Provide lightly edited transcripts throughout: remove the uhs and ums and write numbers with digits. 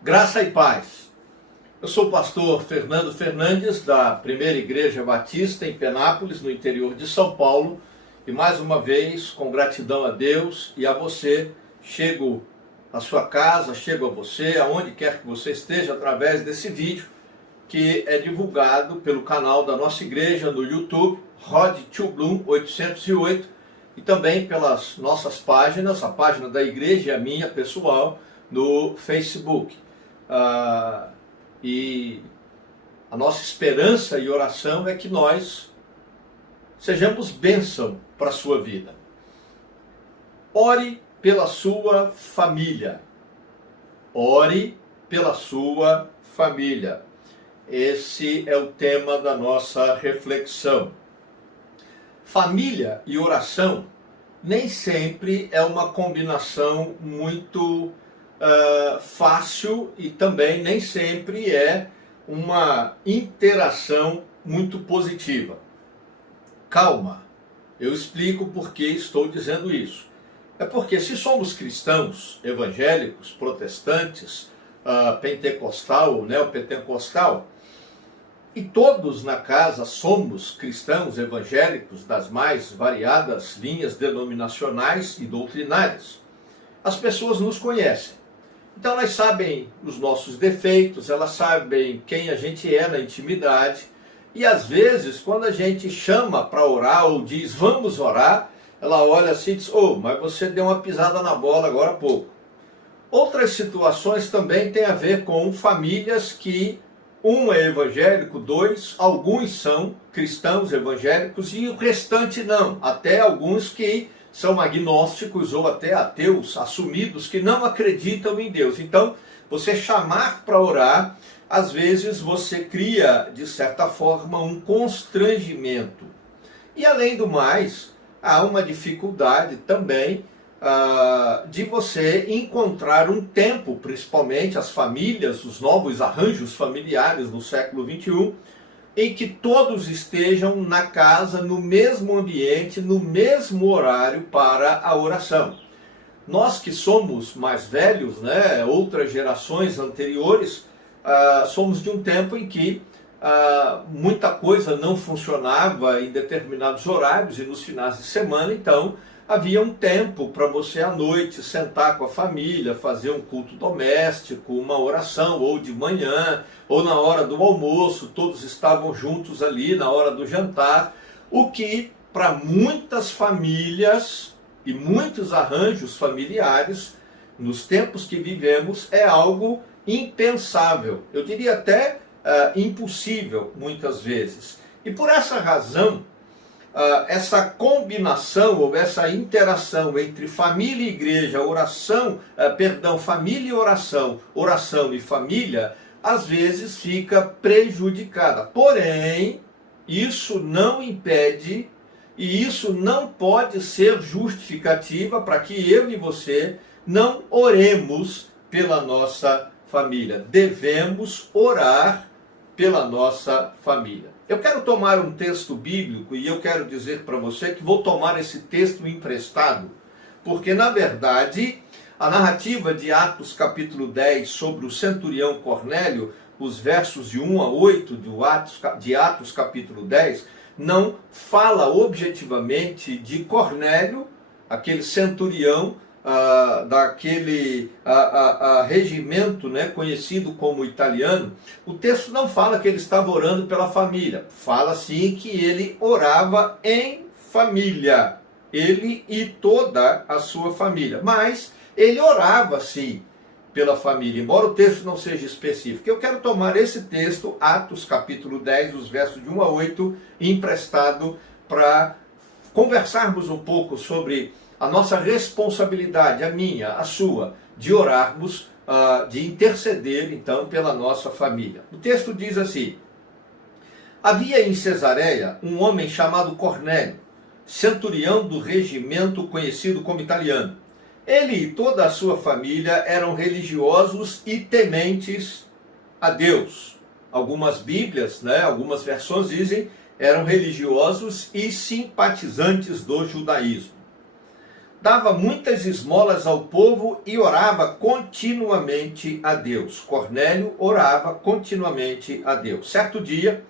Graça e paz. Eu sou o pastor Fernando Fernandes, da Primeira Igreja Batista em Penápolis, no interior de São Paulo. E mais uma vez, com gratidão a Deus e a você, chego à sua casa, chego a você, aonde quer que você esteja, através desse vídeo que é divulgado pelo canal da nossa igreja no YouTube, Rod to Bloom 808, e também pelas nossas páginas, a página da igreja e a minha pessoal, no Facebook. E a nossa esperança e oração é que nós sejamos bênção para a sua vida. Ore pela sua família. Ore pela sua família. Esse é o tema da nossa reflexão. Família e oração nem sempre é uma combinação muito fácil e também nem sempre é uma interação muito positiva. Calma, eu explico por que estou dizendo isso. É porque se somos cristãos, evangélicos, protestantes, pentecostal ou neopentecostal, e todos na casa somos cristãos evangélicos das mais variadas linhas denominacionais e doutrinárias, as pessoas nos conhecem. Então elas sabem os nossos defeitos, elas sabem quem a gente é na intimidade, e às vezes quando a gente chama para orar ou diz vamos orar, ela olha assim e diz, mas você deu uma pisada na bola agora há pouco. Outras situações também têm a ver com famílias que um é evangélico, alguns são cristãos evangélicos e o restante não, até alguns que são agnósticos ou até ateus assumidos que não acreditam em Deus. Então, você chamar para orar, às vezes você cria, de certa forma, um constrangimento. E além do mais, há uma dificuldade também de você encontrar um tempo, principalmente as famílias, os novos arranjos familiares no século XXI, em que todos estejam na casa, no mesmo ambiente, no mesmo horário para a oração. Nós que somos mais velhos, outras gerações anteriores, somos de um tempo em que muita coisa não funcionava em determinados horários e nos finais de semana, então havia um tempo para você à noite sentar com a família, fazer um culto doméstico, uma oração, ou de manhã, ou na hora do almoço, todos estavam juntos ali na hora do jantar, o que para muitas famílias e muitos arranjos familiares, nos tempos que vivemos, é algo impensável, eu diria até impossível muitas vezes. E por essa razão, essa combinação ou essa interação entre família e igreja, família e oração, oração e família, às vezes fica prejudicada. Porém, isso não impede e isso não pode ser justificativa para que eu e você não oremos pela nossa família. Devemos orar pela nossa família. Eu quero tomar um texto bíblico e eu quero dizer para você que vou tomar esse texto emprestado, porque na verdade a narrativa de Atos capítulo 10 sobre o centurião Cornélio, os versos de 1 a 8 de Atos capítulo 10, não fala objetivamente de Cornélio, aquele centurião, daquele regimento conhecido como italiano. O texto não fala que ele estava orando pela família, fala sim que ele orava em família, ele e toda a sua família, mas ele orava sim pela família, embora o texto não seja específico. Eu quero tomar esse texto, Atos capítulo 10, os versos de 1 a 8, emprestado para conversarmos um pouco sobre a nossa responsabilidade, a minha, a sua, de orarmos, de interceder, então, pela nossa família. O texto diz assim: havia em Cesareia um homem chamado Cornélio, centurião do regimento conhecido como italiano. Ele e toda a sua família eram religiosos e tementes a Deus. Algumas Bíblias, algumas versões dizem, eram religiosos e simpatizantes do judaísmo. dava muitas esmolas ao povo e orava continuamente a Deus. Cornélio orava continuamente a Deus. Certo dia,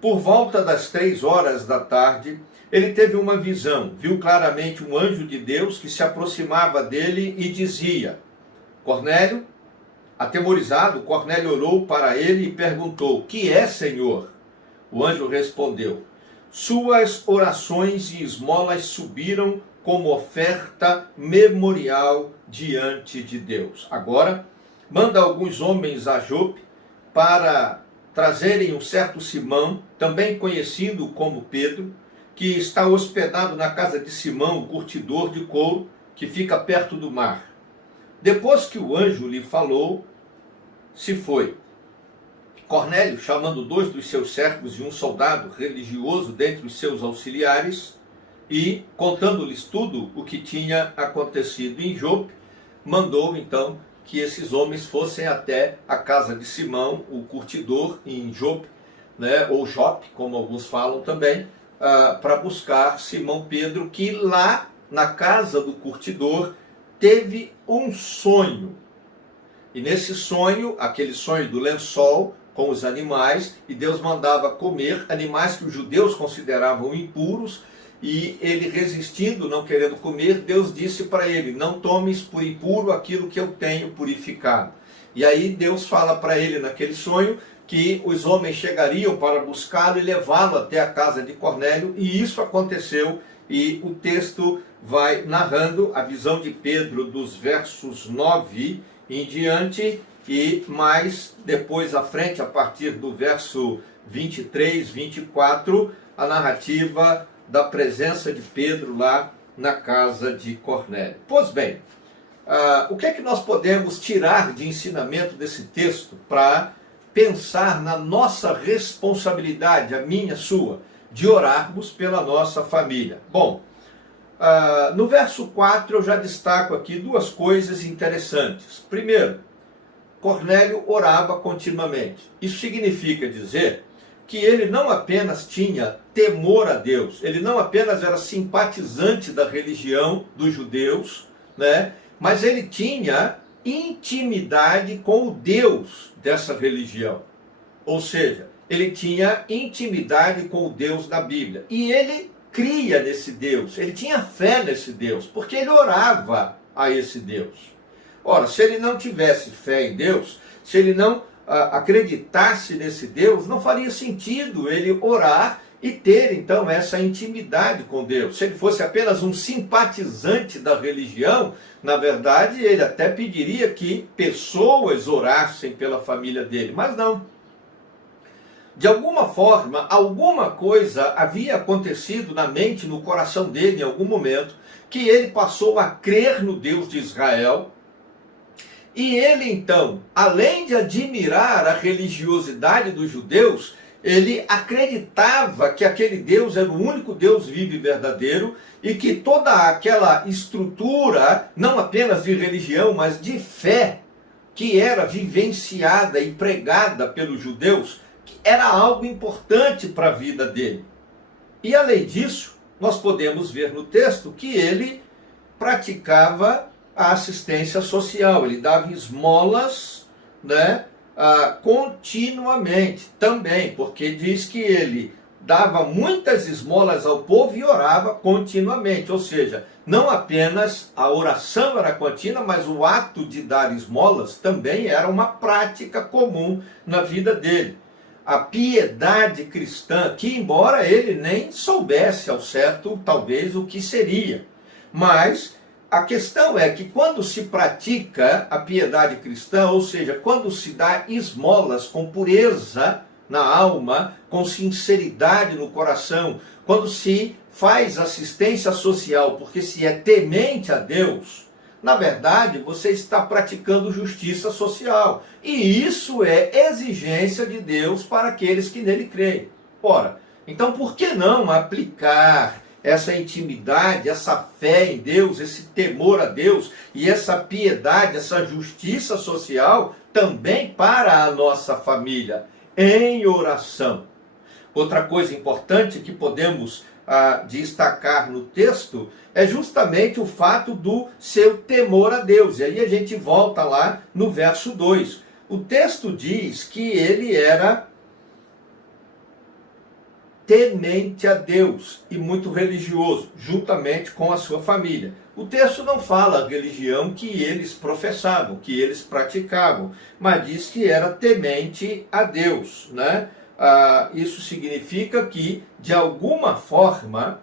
por volta das 3 horas da tarde, ele teve uma visão, viu claramente um anjo de Deus que se aproximava dele e dizia: Cornélio. Atemorizado, Cornélio orou para ele e perguntou: que é, Senhor? O anjo respondeu: suas orações e esmolas subiram como oferta memorial diante de Deus. Agora, manda alguns homens a Jope para trazerem um certo Simão, também conhecido como Pedro, que está hospedado na casa de Simão, o curtidor de couro, que fica perto do mar. Depois que o anjo lhe falou, se foi. Cornélio, chamando 2 dos seus servos e um soldado religioso dentre os seus auxiliares, e contando-lhes tudo o que tinha acontecido em Jope, mandou então que esses homens fossem até a casa de Simão, o curtidor, em Jope, né, ou Jope, como alguns falam também, para buscar Simão Pedro, que lá na casa do curtidor teve um sonho. E nesse sonho, aquele sonho do lençol com os animais, e Deus mandava comer animais que os judeus consideravam impuros, e ele resistindo, não querendo comer, Deus disse para ele: não tomes por impuro aquilo que eu tenho purificado. E aí Deus fala para ele naquele sonho que os homens chegariam para buscá-lo e levá-lo até a casa de Cornélio, e isso aconteceu, e o texto vai narrando a visão de Pedro dos versos 9 em diante, e mais depois à frente, a partir do verso 23, 24, a narrativa da presença de Pedro lá na casa de Cornélio. Pois bem, o que é que nós podemos tirar de ensinamento desse texto para pensar na nossa responsabilidade, a minha, a sua, de orarmos pela nossa família? Bom, no verso 4 eu já destaco aqui 2 coisas interessantes. Primeiro, Cornélio orava continuamente. Isso significa dizer que ele não apenas tinha temor a Deus, ele não apenas era simpatizante da religião dos judeus, né, mas ele tinha intimidade com o Deus dessa religião. Ou seja, ele tinha intimidade com o Deus da Bíblia. E ele cria nesse Deus, ele tinha fé nesse Deus, porque ele orava a esse Deus. Ora, se ele não tivesse fé em Deus, se ele não acreditasse nesse Deus, não faria sentido ele orar e ter então essa intimidade com Deus. Se ele fosse apenas um simpatizante da religião, na verdade ele até pediria que pessoas orassem pela família dele, mas não. De alguma forma, alguma coisa havia acontecido na mente, no coração dele em algum momento, que ele passou a crer no Deus de Israel. E ele então, além de admirar a religiosidade dos judeus, ele acreditava que aquele Deus era o único Deus vivo e verdadeiro, e que toda aquela estrutura, não apenas de religião, mas de fé, que era vivenciada e pregada pelos judeus, era algo importante para a vida dele. E além disso, nós podemos ver no texto que ele praticava a assistência social, ele dava esmolas, né, continuamente também, porque diz que ele dava muitas esmolas ao povo e orava continuamente, ou seja, não apenas a oração era contínua, mas o ato de dar esmolas também era uma prática comum na vida dele. A piedade cristã, que embora ele nem soubesse ao certo talvez o que seria, mas a questão é que quando se pratica a piedade cristã, ou seja, quando se dá esmolas com pureza na alma, com sinceridade no coração, quando se faz assistência social porque se é temente a Deus, na verdade você está praticando justiça social. E isso é exigência de Deus para aqueles que nele creem. Ora, então por que não aplicar essa intimidade, essa fé em Deus, esse temor a Deus e essa piedade, essa justiça social também para a nossa família, em oração? Outra coisa importante que podemos a destacar no texto é justamente o fato do seu temor a Deus. E aí a gente volta lá no verso 2. O texto diz que ele era temente a Deus e muito religioso, juntamente com a sua família. O texto não fala a religião que eles professavam, que eles praticavam, mas diz que era temente a Deus, né? Isso significa que, de alguma forma,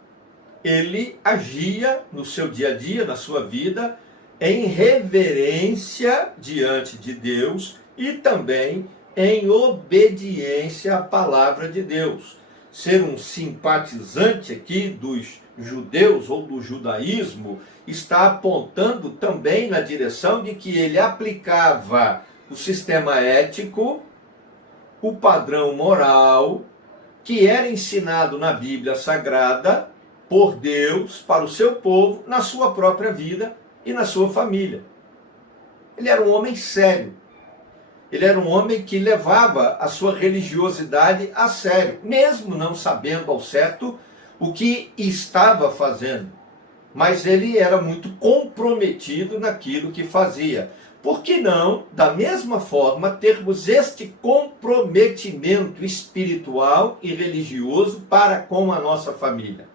ele agia no seu dia a dia, na sua vida, em reverência diante de Deus e também em obediência à palavra de Deus. Ser um simpatizante aqui dos judeus ou do judaísmo está apontando também na direção de que ele aplicava o sistema ético, o padrão moral, que era ensinado na Bíblia Sagrada por Deus para o seu povo, na sua própria vida e na sua família. Ele era um homem sério. Ele era um homem que levava a sua religiosidade a sério, mesmo não sabendo ao certo o que estava fazendo. Mas ele era muito comprometido naquilo que fazia. Por que não, da mesma forma, termos este comprometimento espiritual e religioso para com a nossa família?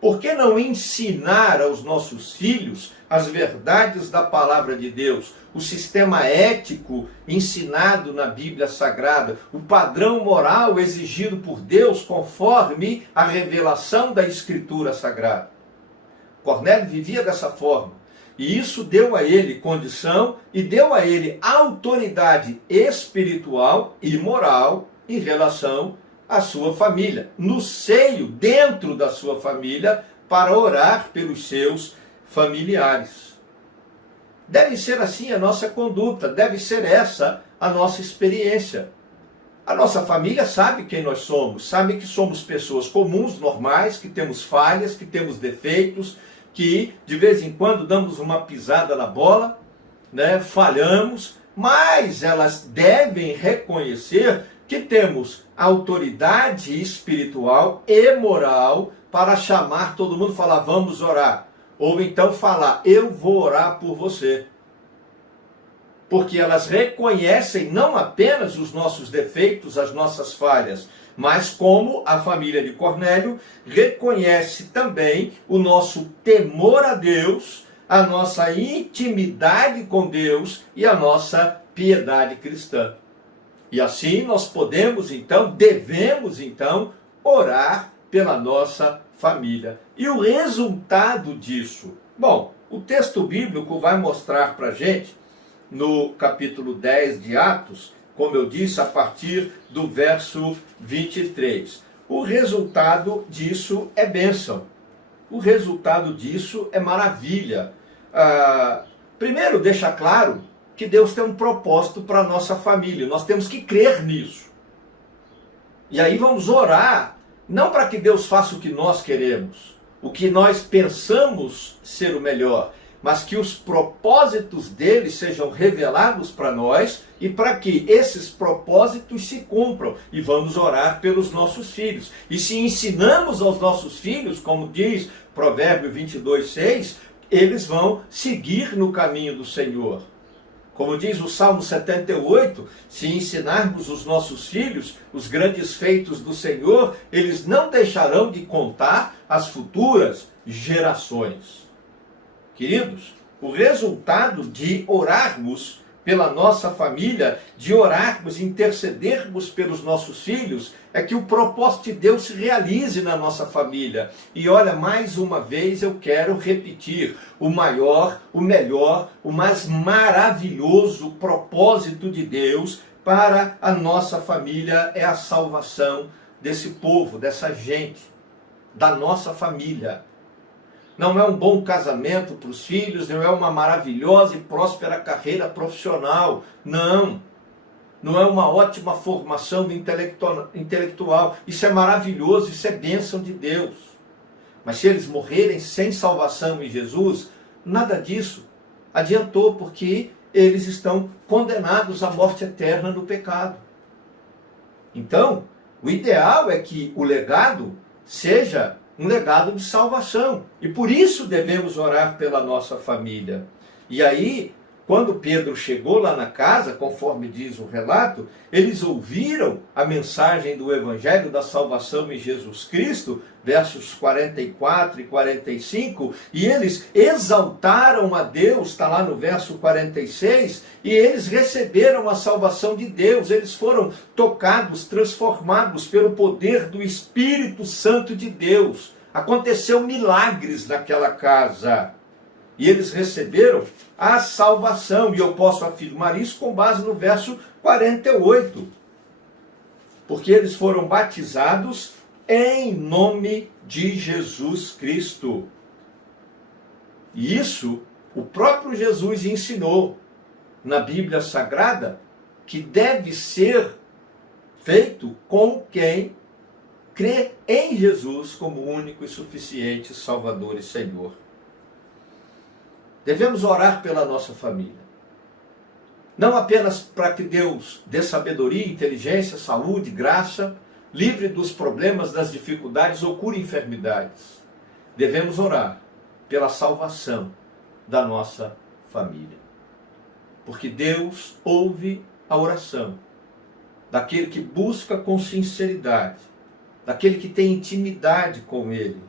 Por que não ensinar aos nossos filhos as verdades da palavra de Deus, o sistema ético ensinado na Bíblia Sagrada, o padrão moral exigido por Deus conforme a revelação da Escritura Sagrada? Cornélio vivia dessa forma, e isso deu a ele condição e deu a ele autoridade espiritual e moral em relação à sua família, no seio, dentro da sua família, para orar pelos seus familiares. Deve ser assim a nossa conduta, deve ser essa a nossa experiência. A nossa família sabe quem nós somos, sabe que somos pessoas comuns, normais, que temos falhas, que temos defeitos, que de vez em quando damos uma pisada na bola, né, falhamos, mas elas devem reconhecer que temos autoridade espiritual e moral para chamar todo mundo e falar, vamos orar. Ou então falar, eu vou orar por você. Porque elas reconhecem não apenas os nossos defeitos, as nossas falhas, mas como a família de Cornélio reconhece também o nosso temor a Deus, a nossa intimidade com Deus e a nossa piedade cristã. E assim nós podemos então, devemos então, orar pela nossa família. E o resultado disso? Bom, o texto bíblico vai mostrar para a gente, no capítulo 10 de Atos, como eu disse, a partir do verso 23. O resultado disso é bênção. O resultado disso é maravilha. Primeiro, deixa claro que Deus tem um propósito para a nossa família. Nós temos que crer nisso. E aí vamos orar, não para que Deus faça o que nós queremos, o que nós pensamos ser o melhor, mas que os propósitos dele sejam revelados para nós e para que esses propósitos se cumpram. E vamos orar pelos nossos filhos. E se ensinamos aos nossos filhos, como diz Provérbio 22:6, eles vão seguir no caminho do Senhor. Como diz o Salmo 78, se ensinarmos os nossos filhos os grandes feitos do Senhor, eles não deixarão de contar às futuras gerações. Queridos, o resultado de orarmos pela nossa família, de orarmos, intercedermos pelos nossos filhos, é que o propósito de Deus se realize na nossa família. E olha, mais uma vez eu quero repetir, o maior, o melhor, o mais maravilhoso propósito de Deus para a nossa família é a salvação desse povo, dessa gente, da nossa família. Não é um bom casamento para os filhos, não é uma maravilhosa e próspera carreira profissional. Não. Não é uma ótima formação intelectual. Isso é maravilhoso, isso é bênção de Deus. Mas se eles morrerem sem salvação em Jesus, nada disso adiantou, porque eles estão condenados à morte eterna no pecado. Então, o ideal é que o legado seja um legado de salvação. E por isso devemos orar pela nossa família. E aí, quando Pedro chegou lá na casa, conforme diz o relato, eles ouviram a mensagem do Evangelho da salvação em Jesus Cristo, versos 44 e 45, e eles exaltaram a Deus, está lá no verso 46, e eles receberam a salvação de Deus, eles foram tocados, transformados pelo poder do Espírito Santo de Deus. Aconteceu milagres naquela casa. E eles receberam a salvação. E eu posso afirmar isso com base no verso 48. Porque eles foram batizados em nome de Jesus Cristo. E isso o próprio Jesus ensinou na Bíblia Sagrada, que deve ser feito com quem crê em Jesus como único e suficiente Salvador e Senhor. Devemos orar pela nossa família. Não apenas para que Deus dê sabedoria, inteligência, saúde, graça, livre dos problemas, das dificuldades ou cure enfermidades. Devemos orar pela salvação da nossa família. Porque Deus ouve a oração daquele que busca com sinceridade, daquele que tem intimidade com Ele,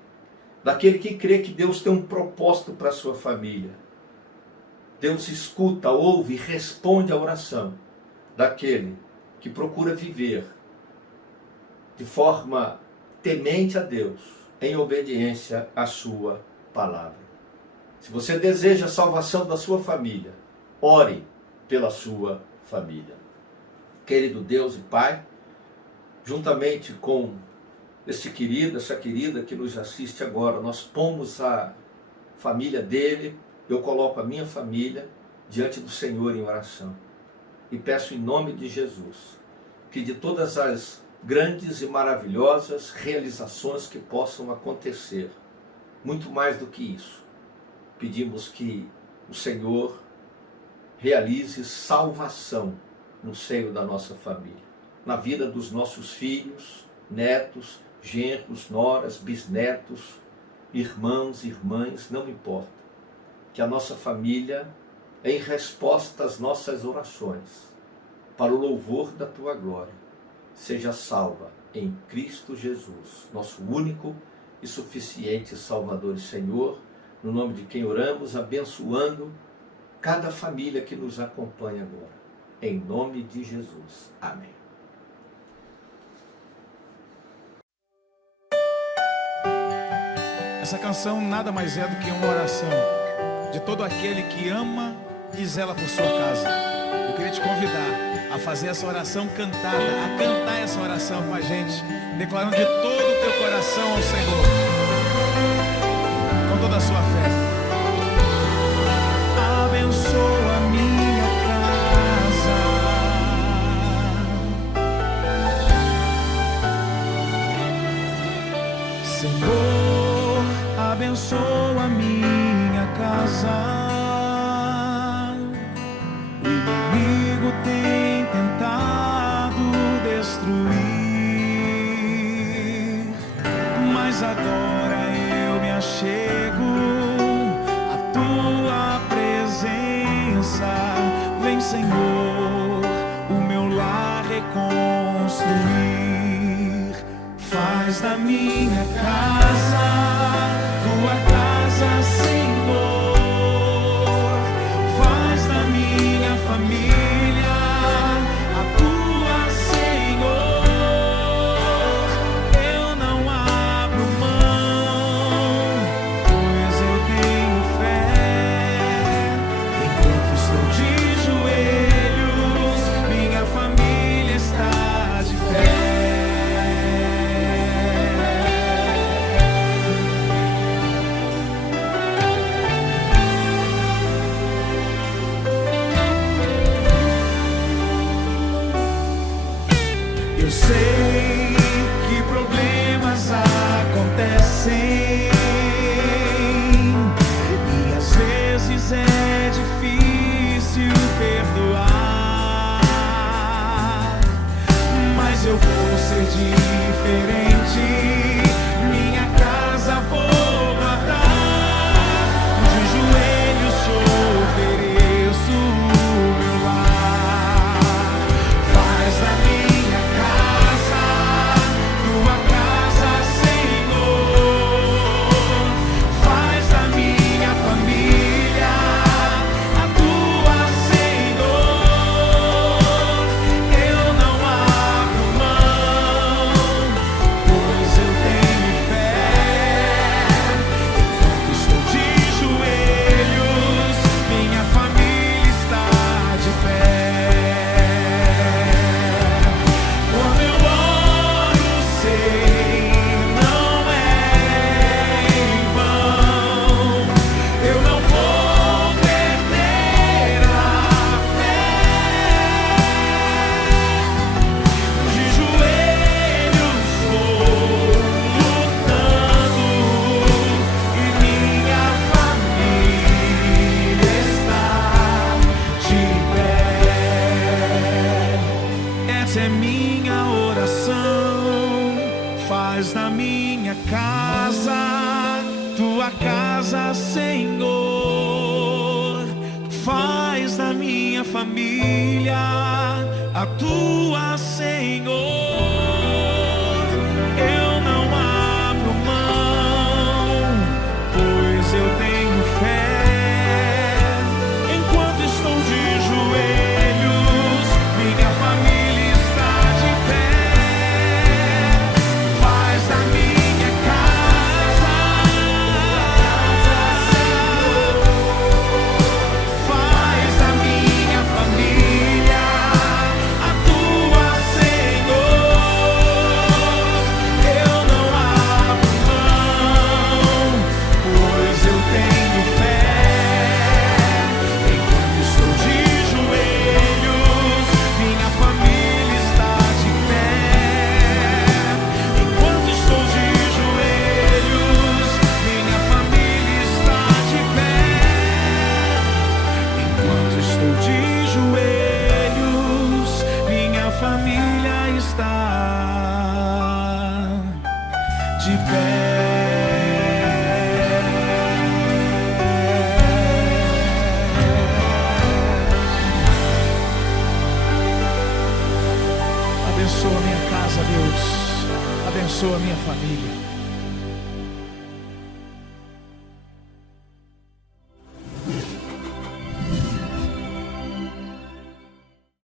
daquele que crê que Deus tem um propósito para a sua família. Deus escuta, ouve e responde à oração daquele que procura viver de forma temente a Deus, em obediência à sua palavra. Se você deseja a salvação da sua família, ore pela sua família. Querido Deus e Pai, juntamente com esse querido, essa querida que nos assiste agora, nós pomos a família dele, eu coloco a minha família diante do Senhor em oração. E peço em nome de Jesus, que de todas as grandes e maravilhosas realizações que possam acontecer, muito mais do que isso, pedimos que o Senhor realize salvação no seio da nossa família, na vida dos nossos filhos, netos, genros, noras, bisnetos, irmãos, irmãs, não importa. Que a nossa família, em resposta às nossas orações, para o louvor da Tua glória, seja salva em Cristo Jesus, nosso único e suficiente Salvador e Senhor, no nome de quem oramos, abençoando cada família que nos acompanha agora. Em nome de Jesus. Amém. Essa canção nada mais é do que uma oração de todo aquele que ama e zela por sua casa. Eu queria te convidar a fazer essa oração cantada, a cantar essa oração com a gente, declarando de todo o teu coração ao Senhor, com toda a sua fé. Abençoa a minha casa, Senhor, abençoa a minha casa. O inimigo tem tentado destruir, mas agora eu me achego à tua presença. Vem, Senhor, o meu lar reconstruir. Faz da minha casa tua casa, Senhor. Faz da minha família a tua, Senhor. Eu não abro mão, pois eu tenho fé. Enquanto estou de joelhos, minha família está de pé. Eu sei que problemas acontecem e às vezes é difícil perdoar, mas eu vou ser diferente. Minha casa essa é minha oração. Faz na minha casa tua casa, Senhor. Faz na minha família a tua, Senhor. Eu não abro mão, pois eu tenho fé. Enquanto estou de joelhos, minha família está de pé. Faz da minha casa, faz da minha família a tua, Senhor. Eu não abro mão, pois eu tenho fé. Enquanto estou de joelhos, minha família está de pé. Enquanto estou de joelhos, minha família está de pé. Enquanto estou de joelhos, minha família está de pé. Abençoa minha casa, Deus. Abençoa minha família.